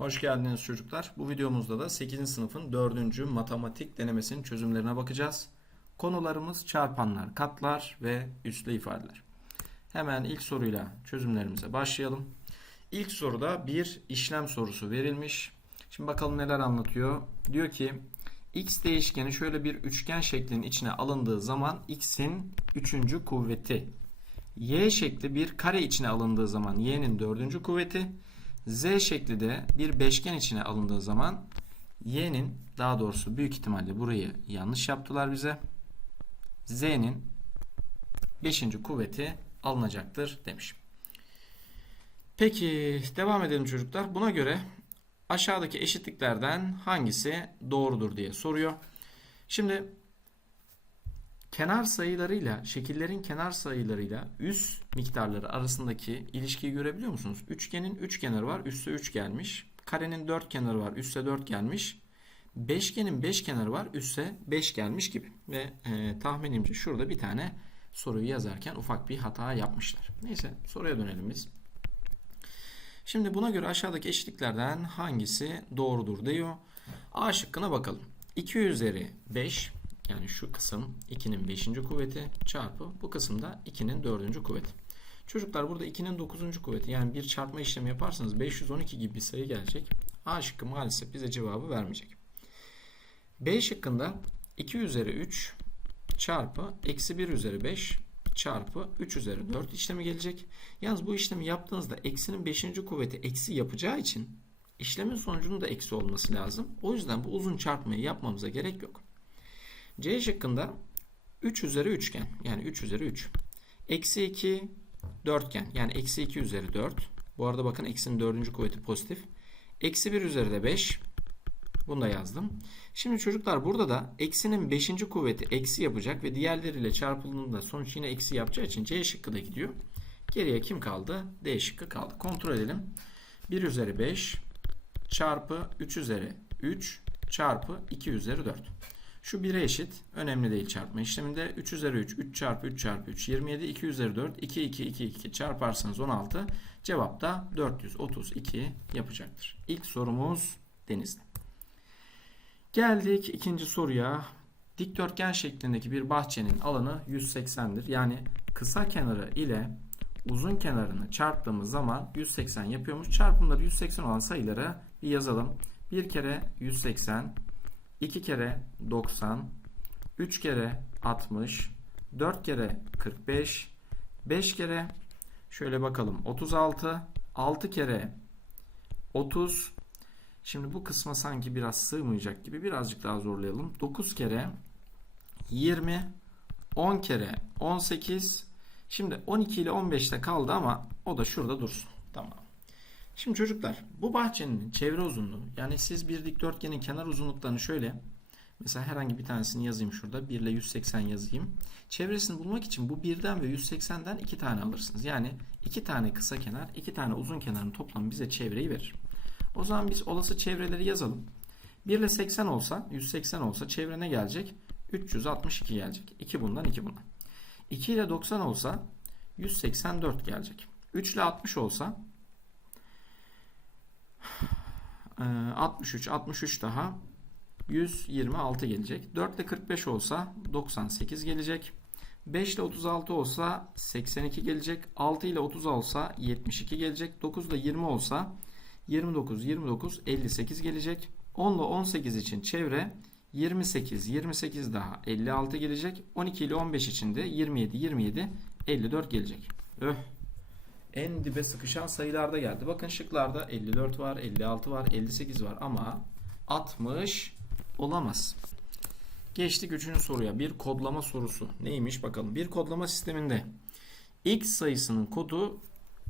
Hoş geldiniz çocuklar. Bu videomuzda da 8. sınıfın 4. matematik denemesinin çözümlerine bakacağız. Konularımız çarpanlar, katlar ve üslü ifadeler. Hemen ilk soruyla çözümlerimize başlayalım. İlk soruda bir işlem sorusu verilmiş. Şimdi bakalım neler anlatıyor. Diyor ki x değişkeni şöyle bir üçgen şeklinin içine alındığı zaman x'in 3. kuvveti y şekli bir kare içine alındığı zaman y'nin 4. kuvveti Z şekli de bir beşgen içine alındığı zaman y'nin daha doğrusu büyük ihtimalle burayı yanlış yaptılar bize. Z'nin 5. kuvveti alınacaktır demiş. Peki devam edelim çocuklar. Buna göre aşağıdaki eşitliklerden hangisi doğrudur diye soruyor. Şimdi kenar sayılarıyla, şekillerin kenar sayılarıyla üst miktarları arasındaki ilişkiyi görebiliyor musunuz? Üçgenin 3 kenarı var, üste 3 gelmiş. Karenin 4 kenarı var, üste 4 gelmiş. Beşgenin 5 kenarı var, üste 5 gelmiş gibi. Ve e, tahminimce şurada bir tane soruyu yazarken ufak bir hata yapmışlar. Neyse soruya dönelim biz. Şimdi buna göre aşağıdaki eşitliklerden hangisi doğrudur diyor. A şıkkına bakalım. 2 üzeri 5 yani şu kısım 2'nin 5. kuvveti çarpı bu kısımda 2'nin 4. kuvveti. Çocuklar burada 2'nin 9. kuvveti yani bir çarpma işlemi yaparsanız 512 gibi bir sayı gelecek. A şıkkı maalesef bize cevabı vermeyecek. B şıkkında 2 üzeri 3 çarpı eksi 1 üzeri 5 çarpı 3 üzeri 4 işlemi gelecek. Yalnız bu işlemi yaptığınızda eksinin 5. kuvveti eksi yapacağı için işlemin sonucunun da eksi olması lazım. O yüzden bu uzun çarpmayı yapmamıza gerek yok. C şıkkında 3 üzeri üçgen yani 3 üzeri 3. Eksi 2 dörtgen yani eksi 2 üzeri 4. Bu arada bakın eksinin 4. kuvveti pozitif. Eksi 1 üzeri de 5. Bunu da yazdım. Şimdi çocuklar burada da eksinin 5. kuvveti eksi yapacak ve diğerleriyle çarpıldığında sonuç yine eksi yapacağı için C şıkkı da gidiyor. Geriye kim kaldı? D şıkkı kaldı. Kontrol edelim. 1 üzeri 5 çarpı 3 üzeri 3 çarpı 2 üzeri 4. Şu 1'e eşit. Önemli değil çarpma işleminde. 3 üzeri 3, 3 çarpı 3 çarpı 3, 27. 2 üzeri 4, 2, 2, 2, 2 çarparsanız 16. Cevap da 432 yapacaktır. İlk sorumuz Denizli. Geldik ikinci soruya. Dikdörtgen şeklindeki bir bahçenin alanı 180'dir. Yani kısa kenarı ile uzun kenarını çarptığımız zaman 180 yapıyormuş. Çarpımları 180 olan sayıları bir yazalım. Bir kere 180, 2 kere 90, 3 kere 60, 4 kere 45, 5 kere şöyle bakalım 36, 6 kere 30. Şimdi bu kısma sanki biraz sığmayacak gibi birazcık daha zorlayalım. 9 kere 20, 10 kere 18. Şimdi 12 ile 15'te kaldı ama o da şurada dursun. Tamam. Şimdi çocuklar bu bahçenin çevre uzunluğu yani siz bir dikdörtgenin kenar uzunluklarını şöyle mesela herhangi bir tanesini yazayım şurada 1 ile 180 yazayım. Çevresini bulmak için bu 1'den ve 180'den 2 tane alırsınız. Yani 2 tane kısa kenar 2 tane uzun kenarın toplamı bize çevreyi verir. O zaman biz olası çevreleri yazalım. 1 ile 80 olsa 180 olsa çevre ne gelecek? 362 gelecek. 2 bundan 2 bundan. 2 ile 90 olsa 184 gelecek. 3 ile 60 olsa 63, 63 daha 126 gelecek. 4 ile 45 olsa 98 gelecek. 5 ile 36 olsa 82 gelecek. 6 ile 30 olsa 72 gelecek. 9 ile 20 olsa 29, 29, 58 gelecek. 10 ile 18 için çevre 28, 28 daha 56 gelecek. 12 ile 15 için de 27, 27, 54 gelecek. Öh. En dibe sıkışan sayılarda geldi. Bakın şıklarda 54 var, 56 var, 58 var ama 60 olamaz. Geçtik üçüncü soruya. Bir kodlama sorusu. Neymiş bakalım. Bir kodlama sisteminde x sayısının kodu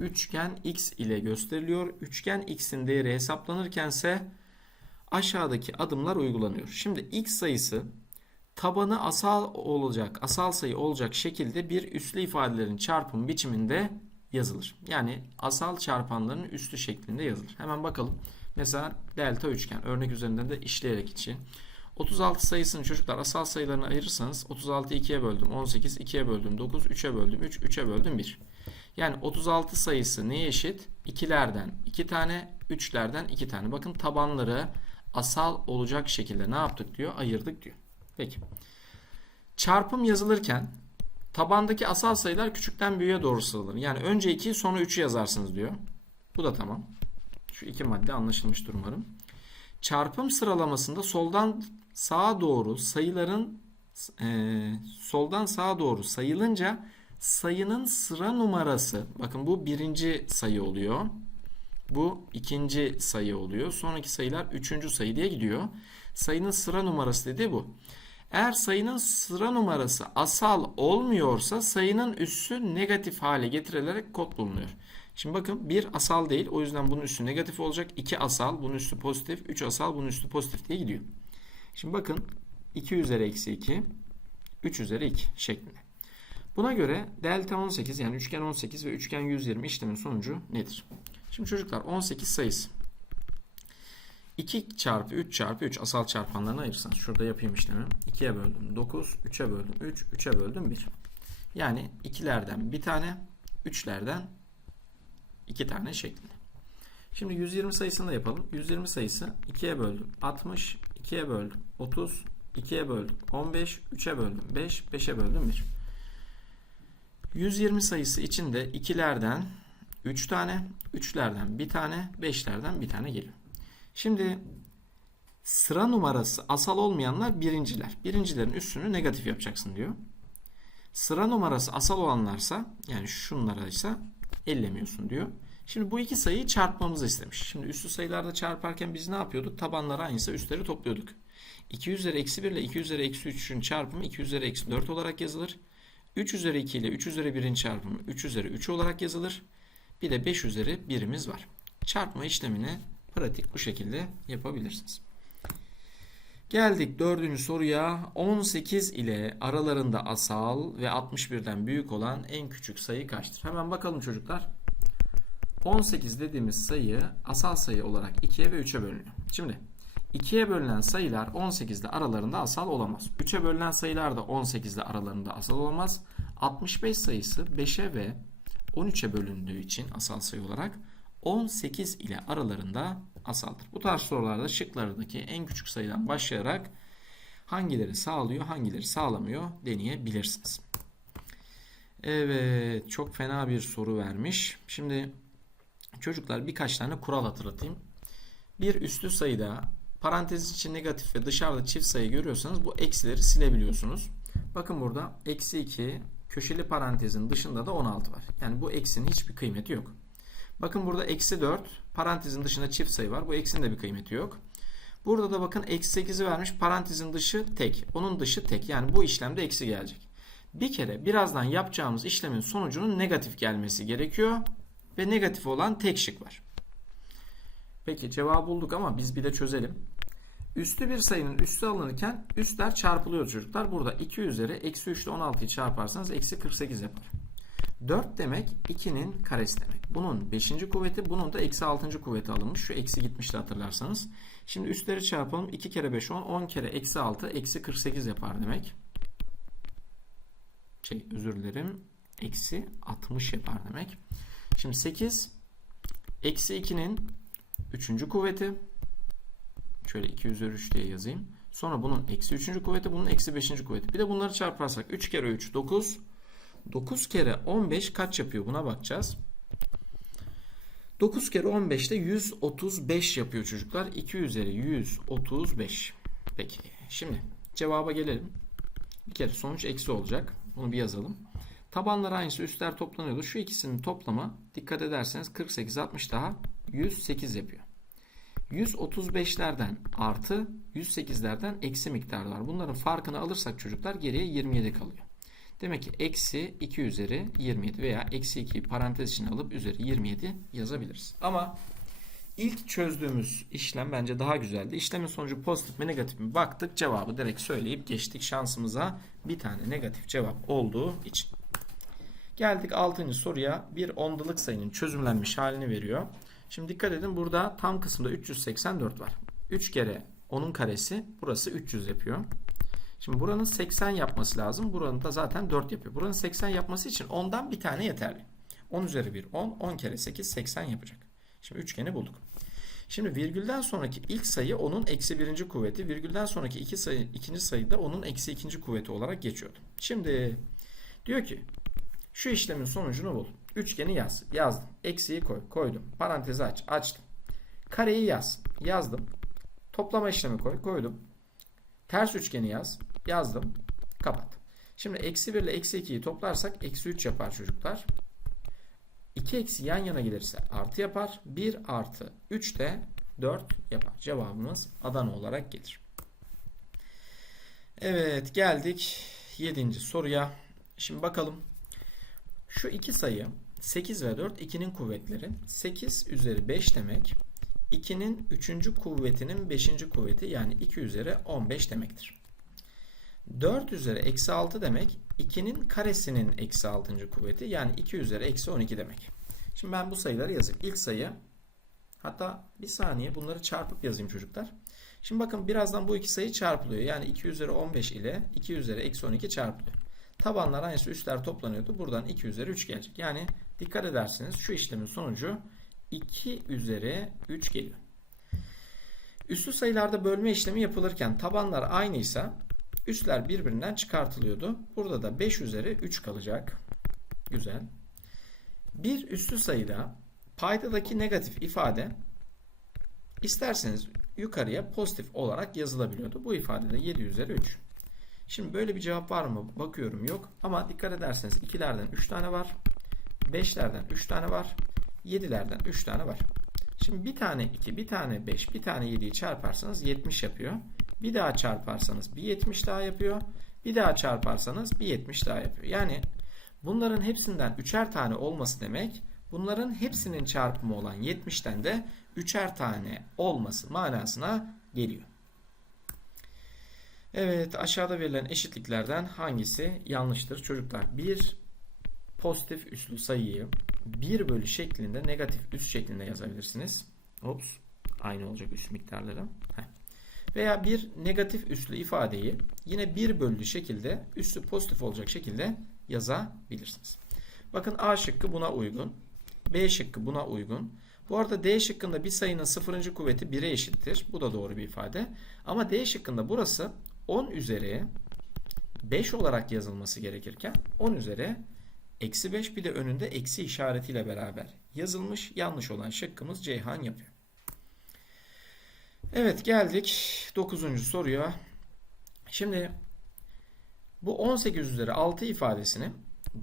üçgen x ile gösteriliyor. Üçgen x'in değeri hesaplanırkense aşağıdaki adımlar uygulanıyor. Şimdi x sayısı tabanı asal olacak, asal sayı olacak şekilde bir üslü ifadelerin çarpım biçiminde yazılır. Yani asal çarpanların üstü şeklinde yazılır. Hemen bakalım. Mesela delta üçgen örnek üzerinden de işleyerek için. 36 sayısını çocuklar asal sayılarını ayırırsanız 36'yı 2'ye böldüm 18, 2'ye böldüm 9, 3'e böldüm 3, 3'e böldüm 1. Yani 36 sayısı neye eşit? 2'lerden 2 tane, 3'lerden 2 tane. Bakın tabanları asal olacak şekilde ne yaptık diyor? Ayırdık diyor. Peki. Çarpım yazılırken tabandaki asal sayılar küçükten büyüğe doğru sıralanır. Yani önce 2 sonra 3'ü yazarsınız diyor. Bu da tamam. Şu iki madde anlaşılmıştır umarım. Çarpım sıralamasında soldan sağa doğru sayıların e, soldan sağa doğru sayılınca sayının sıra numarası bakın bu birinci sayı oluyor. Bu ikinci sayı oluyor. Sonraki sayılar üçüncü sayı diye gidiyor. Sayının sıra numarası dediği bu. Eğer sayının sıra numarası asal olmuyorsa sayının üssü negatif hale getirilerek kod bulunuyor. Şimdi bakın bir asal değil. O yüzden bunun üssü negatif olacak. 2 asal, bunun üssü pozitif. 3 asal, bunun üssü pozitif diye gidiyor. Şimdi bakın 2 üzeri eksi 2, 3 üzeri 2 şeklinde. Buna göre delta 18 yani üçgen 18 ve üçgen 120 işlemin sonucu nedir? Şimdi çocuklar 18 sayısı. 2 çarpı 3 çarpı 3 asal çarpanlarını ayırırsanız şurada yapayım işlemi. 2'ye böldüm 9, 3'e böldüm 3, 3'e böldüm 1. Yani 2'lerden bir tane, 3'lerden 2 tane şeklinde. Şimdi 120 sayısını da yapalım. 120 sayısı 2'ye böldüm 60, 2'ye böldüm 30, 2'ye böldüm 15, 3'e böldüm 5, 5'e böldüm 1. 120 sayısı içinde 2'lerden 3 tane, 3'lerden 1 tane, 5'lerden 1 tane geliyor. Şimdi sıra numarası asal olmayanlar birinciler. Birincilerin üstünü negatif yapacaksın diyor. Sıra numarası asal olanlarsa yani şunlara ise ellemiyorsun diyor. Şimdi bu iki sayıyı çarpmamızı istemiş. Şimdi üstü sayılarda çarparken biz ne yapıyorduk? Tabanları aynıysa üstleri topluyorduk. 2 üzeri eksi 1 ile 2 üzeri eksi 3'ün çarpımı 2 üzeri eksi 4 olarak yazılır. 3 üzeri 2 ile 3 üzeri 1'in çarpımı 3 üzeri 3 olarak yazılır. Bir de 5 üzeri 1'imiz var. Çarpma işlemini pratik bu şekilde yapabilirsiniz. Geldik dördüncü soruya. 18 ile aralarında asal ve 61'den büyük olan en küçük sayı kaçtır? Hemen bakalım çocuklar. 18 dediğimiz sayı asal sayı olarak 2'ye ve 3'e bölünüyor. Şimdi 2'ye bölünen sayılar 18 ile aralarında asal olamaz. 3'e bölünen sayılar da 18 ile aralarında asal olamaz. 65 sayısı 5'e ve 13'e bölündüğü için asal sayı olarak 18 ile aralarında asaldır. Bu tarz sorularda şıklardaki en küçük sayıdan başlayarak hangileri sağlıyor, hangileri sağlamıyor deneyebilirsiniz. Evet, çok fena bir soru vermiş. Şimdi çocuklar birkaç tane kural hatırlatayım. Bir üslü sayıda parantez için negatif ve dışarıda çift sayı görüyorsanız bu eksileri silebiliyorsunuz. Bakın burada eksi 2 köşeli parantezin dışında da 16 var. Yani bu eksinin hiçbir kıymeti yok. Bakın burada eksi 4 parantezin dışında çift sayı var. Bu eksinin de bir kıymeti yok. Burada da bakın eksi 8'i vermiş parantezin dışı tek. Onun dışı tek. Yani bu işlemde eksi gelecek. Bir kere birazdan yapacağımız işlemin sonucunun negatif gelmesi gerekiyor. Ve negatif olan tek şık var. Peki cevabı bulduk ama biz bir de çözelim. Üstü bir sayının üstü alınırken üstler çarpılıyor çocuklar. Burada 2 üzeri eksi 3 ile 16'yı çarparsanız eksi 48 yapar. 4 demek 2'nin karesi demek. Bunun 5. kuvveti bunun da eksi 6. kuvveti alınmış. Şu eksi gitmişti hatırlarsanız. Şimdi üstleri çarpalım. 2 kere 5 10. 10 kere eksi 6 eksi 48 yapar demek. Şey özür dilerim. Eksi 60 yapar demek. Şimdi 8 eksi 2'nin 3. kuvveti. Şöyle 2 üzeri 3 diye yazayım. Sonra bunun eksi 3. kuvveti bunun eksi 5. kuvveti. Bir de bunları çarparsak 3 kere 3 9 9 kere 15 kaç yapıyor buna bakacağız. 9 kere 15 de 135 yapıyor çocuklar. 2 üzeri 135. Peki şimdi cevaba gelelim. Bir kere sonuç eksi olacak. Bunu bir yazalım. Tabanlar aynısı üstler toplanıyordu. Şu ikisinin toplamı dikkat ederseniz 48 60 daha 108 yapıyor. 135'lerden artı 108'lerden eksi miktar var. Bunların farkını alırsak çocuklar geriye 27 kalıyor. Demek ki eksi 2 üzeri 27 veya eksi 2'yi parantez içine alıp üzeri 27 yazabiliriz. Ama ilk çözdüğümüz işlem bence daha güzeldi. İşlemin sonucu pozitif mi negatif mi baktık cevabı direkt söyleyip geçtik şansımıza bir tane negatif cevap olduğu için. Geldik 6. soruya bir ondalık sayının çözümlenmiş halini veriyor. Şimdi dikkat edin burada tam kısımda 384 var. 3 kere onun karesi burası 300 yapıyor. Şimdi buranın 80 yapması lazım. Buranın da zaten 4 yapıyor. Buranın 80 yapması için ondan bir tane yeterli. 10 üzeri 1 10. 10 kere 8 80 yapacak. Şimdi üçgeni bulduk. Şimdi virgülden sonraki ilk sayı onun eksi birinci kuvveti. Virgülden sonraki iki sayı, ikinci sayı da onun eksi ikinci kuvveti olarak geçiyordu. Şimdi diyor ki şu işlemin sonucunu bul. Üçgeni yaz. Yazdım. Eksiyi koy. Koydum. Parantezi aç. Açtım. Kareyi yaz. Yazdım. Toplama işlemi koy. Koydum. Ters üçgeni yaz. Yazdım. Kapat. Şimdi eksi 1 ile eksi 2'yi toplarsak eksi 3 yapar çocuklar. 2 eksi yan yana gelirse artı yapar. 1 artı 3 de 4 yapar. Cevabımız Adana olarak gelir. Evet geldik 7. soruya. Şimdi bakalım. Şu iki sayı 8 ve 4 2'nin kuvvetleri. 8 üzeri 5 demek 2'nin 3. kuvvetinin 5. kuvveti yani 2 üzeri 15 demektir. 4 üzeri eksi 6 demek 2'nin karesinin eksi 6. kuvveti yani 2 üzeri eksi 12 demek. Şimdi ben bu sayıları yazayım. İlk sayı hatta bir saniye bunları çarpıp yazayım çocuklar. Şimdi bakın birazdan bu iki sayı çarpılıyor. Yani 2 üzeri 15 ile 2 üzeri eksi 12 çarpılıyor. Tabanlar aynısı üstler toplanıyordu. Buradan 2 üzeri 3 gelecek. Yani dikkat ederseniz şu işlemin sonucu 2 üzeri 3 geliyor. Üslü sayılarda bölme işlemi yapılırken tabanlar aynıysa üstler birbirinden çıkartılıyordu. Burada da 5 üzeri 3 kalacak. Güzel. Bir üslü sayıda paydadaki negatif ifade isterseniz yukarıya pozitif olarak yazılabiliyordu. Bu ifade de 7 üzeri 3. Şimdi böyle bir cevap var mı? Bakıyorum yok. Ama dikkat ederseniz 2'lerden 3 tane var. 5'lerden 3 tane var. 7'lerden 3 tane var. Şimdi bir tane 2, bir tane 5, bir tane 7'yi çarparsanız 70 yapıyor. Bir daha çarparsanız bir 70 daha yapıyor. Bir daha çarparsanız bir 70 daha yapıyor. Yani bunların hepsinden 3'er tane olması demek bunların hepsinin çarpımı olan 70'ten de 3'er tane olması manasına geliyor. Evet aşağıda verilen eşitliklerden hangisi yanlıştır çocuklar? Bir pozitif üslü sayıyı 1 bölü şeklinde negatif üs şeklinde yazabilirsiniz. Ops aynı olacak üs miktarları. Heh. Veya bir negatif üslü ifadeyi yine 1 bölü şekilde üssü pozitif olacak şekilde yazabilirsiniz. Bakın A şıkkı buna uygun. B şıkkı buna uygun. Bu arada D şıkkında bir sayının sıfırıncı kuvveti 1'e eşittir. Bu da doğru bir ifade. Ama D şıkkında burası 10 üzeri 5 olarak yazılması gerekirken 10 üzeri eksi 5 bir de önünde eksi işaretiyle beraber yazılmış. Yanlış olan şıkkımız Ceyhan yapıyor. Evet geldik 9. soruya. Şimdi bu 18 üzeri 6 ifadesini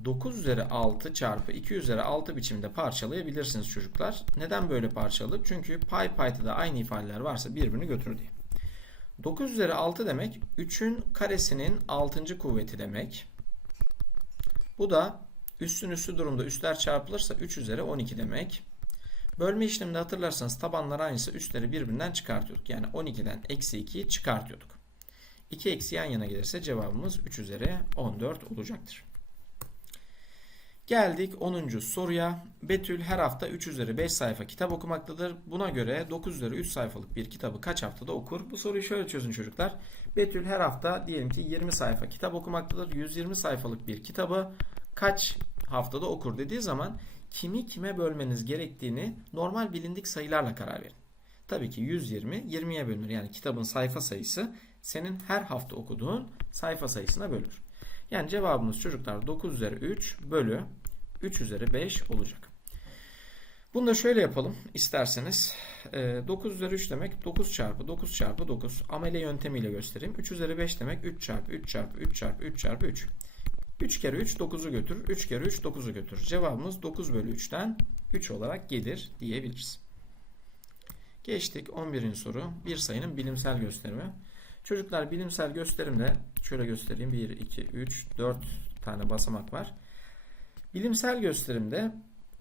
9 üzeri 6 çarpı 2 üzeri 6 biçimde parçalayabilirsiniz çocuklar. Neden böyle parçaladık? Çünkü pay payda aynı ifadeler varsa birbirini götür diye. 9 üzeri 6 demek 3'ün karesinin 6. kuvveti demek. Bu da üstün üstü durumda üstler çarpılırsa 3 üzeri 12 demek. Bölme işleminde hatırlarsanız tabanlar aynısı üstleri birbirinden çıkartıyorduk. Yani 12'den eksi 2'yi çıkartıyorduk. 2 eksi yan yana gelirse cevabımız 3 üzeri 14 olacaktır. Geldik 10. soruya. Betül her hafta 3 üzeri 5 sayfa kitap okumaktadır. Buna göre 9 üzeri 3 sayfalık bir kitabı kaç haftada okur? Bu soruyu şöyle çözün çocuklar. Betül her hafta diyelim ki 20 sayfa kitap okumaktadır. 120 sayfalık bir kitabı kaç haftada okur dediği zaman kimi kime bölmeniz gerektiğini normal bilindik sayılarla karar verin. Tabii ki 120 20'ye bölünür. Yani kitabın sayfa sayısı senin her hafta okuduğun sayfa sayısına bölür. Yani cevabımız çocuklar 9 üzeri 3 bölü 3 üzeri 5 olacak. Bunu da şöyle yapalım isterseniz. 9 üzeri 3 demek 9 çarpı 9 çarpı 9. Amele yöntemiyle göstereyim. 3 üzeri 5 demek 3 çarpı 3 çarpı 3 çarpı 3 çarpı 3. 3 kere 3 9'u götürür. 3 kere 3 9'u götürür. Cevabımız 9 bölü 3'ten 3 olarak gelir diyebiliriz. Geçtik 11. soru. Bir sayının bilimsel gösterimi. Çocuklar bilimsel gösterimde şöyle göstereyim. 1, 2, 3, 4 tane basamak var. Bilimsel gösterimde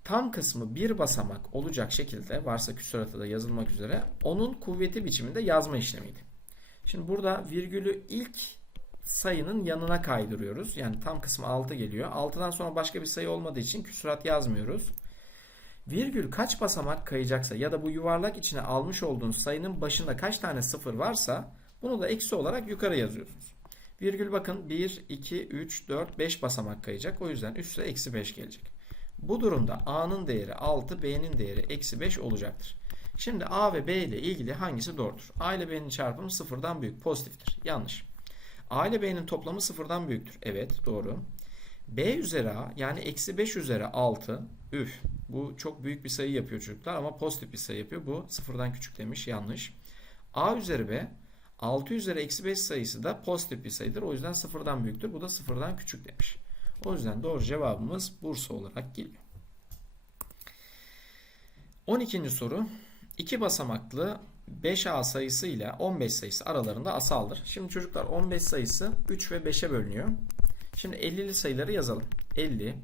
tam kısmı bir basamak olacak şekilde varsa küsuratı da yazılmak üzere onun kuvveti biçiminde yazma işlemiydi. Şimdi burada virgülü ilk sayının yanına kaydırıyoruz. Yani tam kısmı 6 geliyor. 6'dan sonra başka bir sayı olmadığı için küsurat yazmıyoruz. Virgül kaç basamak kayacaksa ya da bu yuvarlak içine almış olduğunuz sayının başında kaç tane sıfır varsa bunu da eksi olarak yukarı yazıyorsunuz. Virgül bakın 1, 2, 3, 4, 5 basamak kayacak. O yüzden üstüne eksi 5 gelecek. Bu durumda A'nın değeri 6, B'nin değeri eksi 5 olacaktır. Şimdi A ve B ile ilgili hangisi doğrudur? A ile B'nin çarpımı sıfırdan büyük, pozitiftir. Yanlış. A ile B'nin toplamı sıfırdan büyüktür. Evet, doğru. B üzeri A yani eksi 5 üzeri 6. Üf, bu çok büyük bir sayı yapıyor çocuklar ama pozitif bir sayı yapıyor. Bu sıfırdan küçük demiş, yanlış. A üzeri B 6 üzeri eksi 5 sayısı da pozitif bir sayıdır. O yüzden sıfırdan büyüktür. Bu da sıfırdan küçük demiş. O yüzden doğru cevabımız Bursa olarak geliyor. 12. soru. İki basamaklı 5A sayısı ile 15 sayısı aralarında asaldır. Şimdi çocuklar 15 sayısı 3 ve 5'e bölünüyor. Şimdi 50'li sayıları yazalım. 50,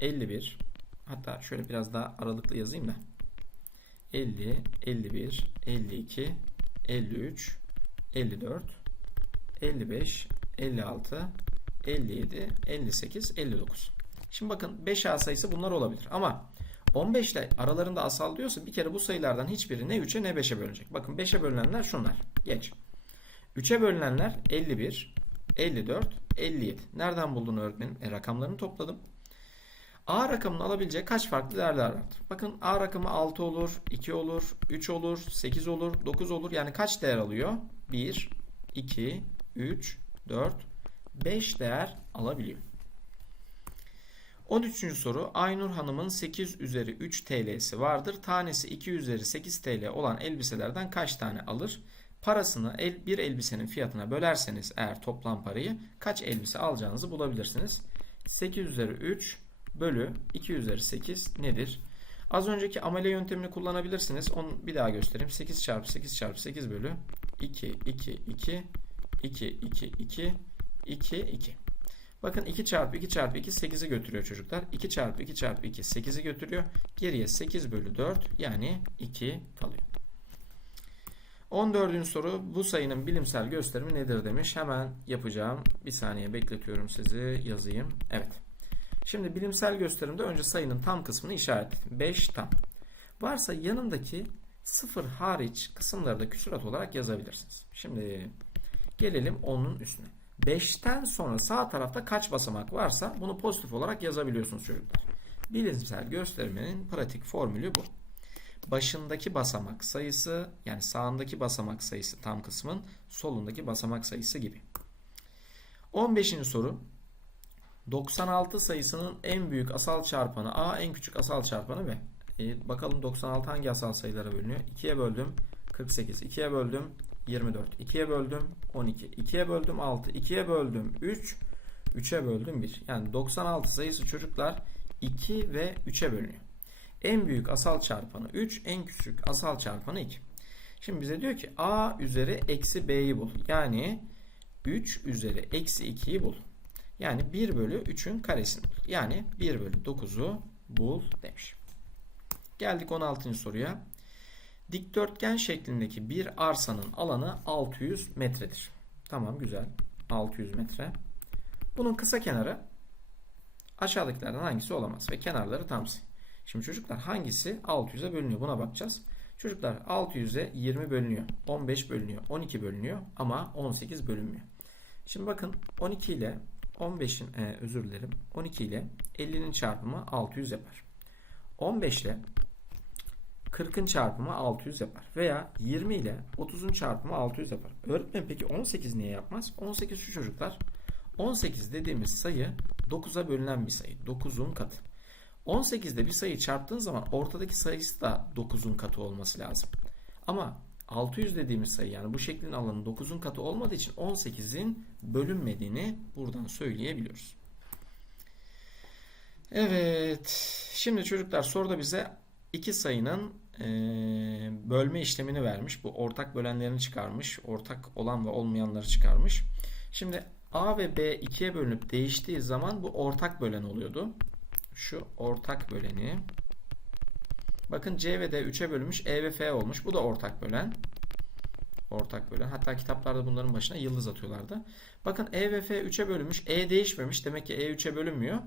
51, hatta şöyle biraz daha aralıklı yazayım da. 50, 51, 52, 53, 54, 55, 56, 57, 58, 59. Şimdi bakın 5A sayısı bunlar olabilir ama 15 ile aralarında asal diyorsa bir kere bu sayılardan hiçbiri ne 3'e ne 5'e bölünecek. Bakın 5'e bölünenler şunlar. Geç. 3'e bölünenler 51, 54, 57. Nereden buldun öğretmenim? E, rakamlarını topladım. A rakamını alabileceği kaç farklı değerler vardır? Bakın A rakamı 6 olur, 2 olur, 3 olur, 8 olur, 9 olur. Yani kaç değer alıyor? 1, 2, 3, 4, 5 değer alabiliyor. 13. soru Aynur Hanım'ın 8 üzeri 3 TL'si vardır. Tanesi 2 üzeri 8 TL olan elbiselerden kaç tane alır? Parasını el, bir elbisenin fiyatına bölerseniz eğer toplam parayı kaç elbise alacağınızı bulabilirsiniz. 8 üzeri 3 bölü 2 üzeri 8 nedir? Az önceki amele yöntemini kullanabilirsiniz. Onu bir daha göstereyim. 8 çarpı 8 çarpı 8 bölü 2 2 2 2 2 2 2 2. Bakın 2 çarpı 2 çarpı 2 8'i götürüyor çocuklar. 2 çarpı 2 çarpı 2 8'i götürüyor. Geriye 8 bölü 4 yani 2 kalıyor. 14. soru bu sayının bilimsel gösterimi nedir demiş. Hemen yapacağım. Bir saniye bekletiyorum sizi yazayım. Evet. Şimdi bilimsel gösterimde önce sayının tam kısmını işaretledim. 5 tam. Varsa yanındaki 0 hariç kısımları da küsurat olarak yazabilirsiniz. Şimdi gelelim onun üstüne. 5'ten sonra sağ tarafta kaç basamak varsa bunu pozitif olarak yazabiliyorsunuz çocuklar. Bilimsel göstermenin pratik formülü bu. Başındaki basamak sayısı yani sağındaki basamak sayısı tam kısmın solundaki basamak sayısı gibi. 15. soru 96 sayısının en büyük asal çarpanı A, en küçük asal çarpanı B. E, bakalım 96 hangi asal sayılara bölünüyor? 2'ye böldüm 48, 2'ye böldüm 24, 2'ye böldüm 12, 2'ye böldüm 6, 2'ye böldüm 3, 3'e böldüm 1. Yani 96 sayısı çocuklar 2 ve 3'e bölünüyor. En büyük asal çarpanı 3, en küçük asal çarpanı 2. Şimdi bize diyor ki A üzeri eksi B'yi bul. Yani 3 üzeri eksi 2'yi bul. Yani 1 bölü 3'ün karesini bul. Yani 1 bölü 9'u bul demiş. Geldik 16. soruya. Dikdörtgen şeklindeki bir arsanın alanı 600 metredir. Tamam güzel. 600 metre. Bunun kısa kenarı aşağıdakilerden hangisi olamaz ve kenarları tamsi. Şimdi çocuklar hangisi 600'e bölünüyor buna bakacağız. Çocuklar 600'e 20 bölünüyor, 15 bölünüyor, 12 bölünüyor ama 18 bölünmüyor. Şimdi bakın 12 ile 15'in e, özür dilerim 12 ile 50'nin çarpımı 600 yapar. 15 ile 40'ın çarpımı 600 yapar. Veya 20 ile 30'un çarpımı 600 yapar. Öğretmen peki 18 niye yapmaz? 18 şu çocuklar. 18 dediğimiz sayı 9'a bölünen bir sayı. 9'un katı. 18'de bir sayı çarptığın zaman ortadaki sayısı da 9'un katı olması lazım. Ama 600 dediğimiz sayı yani bu şeklin alanı 9'un katı olmadığı için 18'in bölünmediğini buradan söyleyebiliyoruz. Evet. Şimdi çocuklar soruda bize iki sayının e, bölme işlemini vermiş. Bu ortak bölenlerini çıkarmış. Ortak olan ve olmayanları çıkarmış. Şimdi A ve B ikiye bölünüp değiştiği zaman bu ortak bölen oluyordu. Şu ortak böleni. Bakın C ve D 3'e bölünmüş. E ve F olmuş. Bu da ortak bölen. Ortak bölen. Hatta kitaplarda bunların başına yıldız atıyorlardı. Bakın E ve F 3'e bölünmüş. E değişmemiş. Demek ki E 3'e bölünmüyor.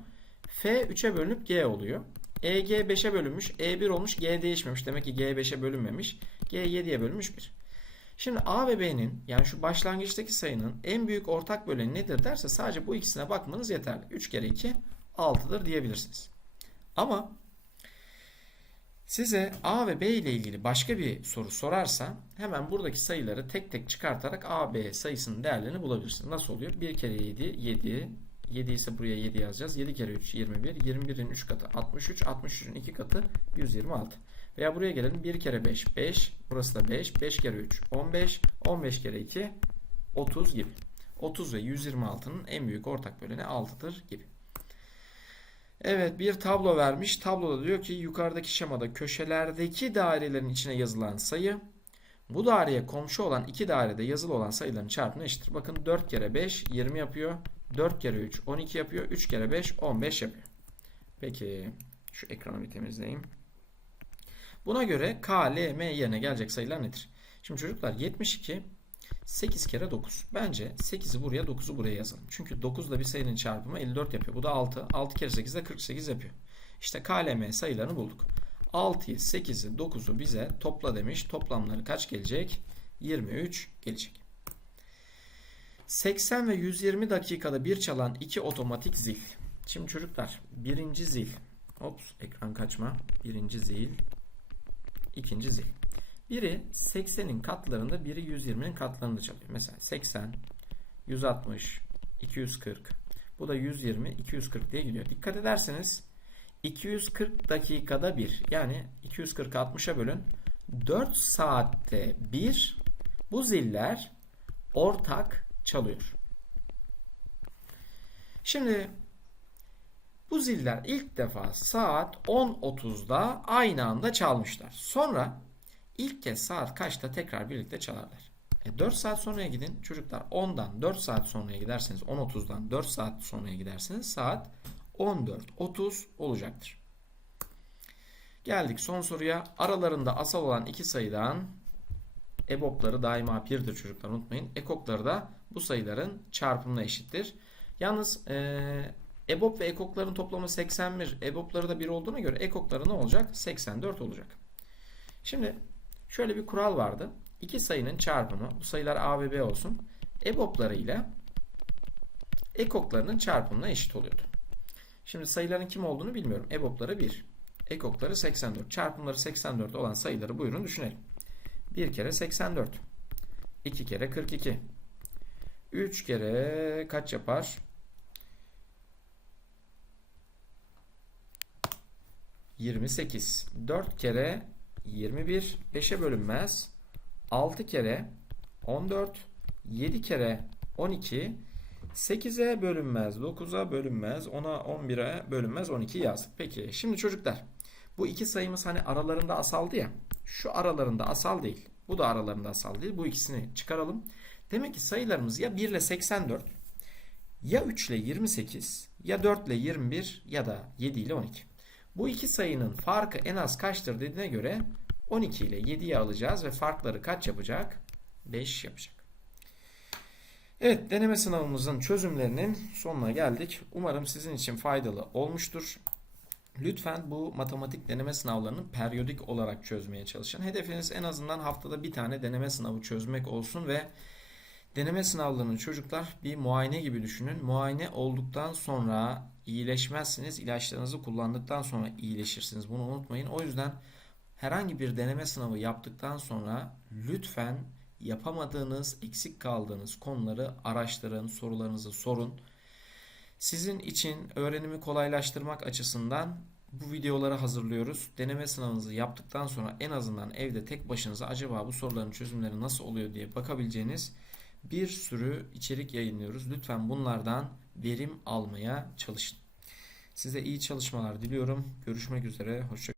F 3'e bölünüp G oluyor. EG 5'e bölünmüş. E1 olmuş. G değişmemiş. Demek ki G 5'e bölünmemiş. G 7'ye bölünmüş 1. Şimdi A ve B'nin yani şu başlangıçtaki sayının en büyük ortak böleni nedir derse sadece bu ikisine bakmanız yeterli. 3 kere 2 6'dır diyebilirsiniz. Ama size A ve B ile ilgili başka bir soru sorarsa hemen buradaki sayıları tek tek çıkartarak A, B sayısının değerlerini bulabilirsiniz. Nasıl oluyor? 1 kere 7, 7. 7 ise buraya 7 yazacağız. 7 kere 3, 21. 21'in 3 katı 63. 63'ün 2 katı 126. Veya buraya gelelim. 1 kere 5, 5. Burası da 5. 5 kere 3, 15. 15 kere 2, 30 gibi. 30 ve 126'nın en büyük ortak böleni 6'dır gibi. Evet bir tablo vermiş. Tabloda diyor ki yukarıdaki şemada köşelerdeki dairelerin içine yazılan sayı bu daireye komşu olan iki dairede yazılı olan sayıların çarpımına eşittir. Bakın 4 kere 5 20 yapıyor. 4 kere 3 12 yapıyor. 3 kere 5 15 yapıyor. Peki şu ekranı bir temizleyeyim. Buna göre K, L, M yerine gelecek sayılar nedir? Şimdi çocuklar 72 8 kere 9. Bence 8'i buraya 9'u buraya yazalım. Çünkü 9 ile bir sayının çarpımı 54 yapıyor. Bu da 6. 6 kere 8 de 48 yapıyor. İşte KLM sayılarını bulduk. 6'yı, 8'i, 9'u bize topla demiş. Toplamları kaç gelecek? 23 gelecek. 80 ve 120 dakikada bir çalan iki otomatik zil. Şimdi çocuklar birinci zil. Ops ekran kaçma. Birinci zil. ikinci zil. Biri 80'in katlarında, biri 120'nin katlarında çalıyor. Mesela 80, 160, 240. Bu da 120, 240 diye gidiyor. Dikkat ederseniz 240 dakikada bir yani 240 60'a bölün 4 saatte bir bu ziller ortak çalıyor. Şimdi bu ziller ilk defa saat 10.30'da aynı anda çalmışlar. Sonra İlk kez saat kaçta tekrar birlikte çalarlar. E 4 saat sonraya gidin. Çocuklar 10'dan 4 saat sonraya giderseniz 10.30'dan 4 saat sonraya giderseniz saat 14.30 olacaktır. Geldik son soruya. Aralarında asal olan iki sayıdan EBOB'ları daima birdir çocuklar unutmayın. EKOK'ları da bu sayıların çarpımına eşittir. Yalnız e, EBOB ve EKOK'ların toplamı 81. EBOB'ları da 1 olduğuna göre EKOK'ları ne olacak? 84 olacak. Şimdi Şöyle bir kural vardı. İki sayının çarpımı, bu sayılar A ve B olsun, EBOB'ları ile EKOK'larının çarpımına eşit oluyordu. Şimdi sayıların kim olduğunu bilmiyorum. EBOB'ları 1, EKOK'ları 84. Çarpımları 84 olan sayıları buyurun düşünelim. 1 kere 84. 2 kere 42. 3 kere kaç yapar? 28. 4 kere 21 5'e bölünmez. 6 kere 14 7 kere 12 8'e bölünmez 9'a bölünmez 10'a 11'e bölünmez 12 yazdık. Peki şimdi çocuklar bu iki sayımız hani aralarında asaldı ya şu aralarında asal değil bu da aralarında asal değil bu ikisini çıkaralım. Demek ki sayılarımız ya 1 ile 84 ya 3 ile 28 ya 4 ile 21 ya da 7 ile 12. Bu iki sayının farkı en az kaçtır dediğine göre 12 ile 7'yi alacağız ve farkları kaç yapacak? 5 yapacak. Evet deneme sınavımızın çözümlerinin sonuna geldik. Umarım sizin için faydalı olmuştur. Lütfen bu matematik deneme sınavlarını periyodik olarak çözmeye çalışın. Hedefiniz en azından haftada bir tane deneme sınavı çözmek olsun ve deneme sınavlarını çocuklar bir muayene gibi düşünün. Muayene olduktan sonra iyileşmezsiniz. İlaçlarınızı kullandıktan sonra iyileşirsiniz. Bunu unutmayın. O yüzden herhangi bir deneme sınavı yaptıktan sonra lütfen yapamadığınız, eksik kaldığınız konuları araştırın, sorularınızı sorun. Sizin için öğrenimi kolaylaştırmak açısından bu videoları hazırlıyoruz. Deneme sınavınızı yaptıktan sonra en azından evde tek başınıza acaba bu soruların çözümleri nasıl oluyor diye bakabileceğiniz bir sürü içerik yayınlıyoruz. Lütfen bunlardan verim almaya çalışın. Size iyi çalışmalar diliyorum. Görüşmek üzere. Hoşçakalın.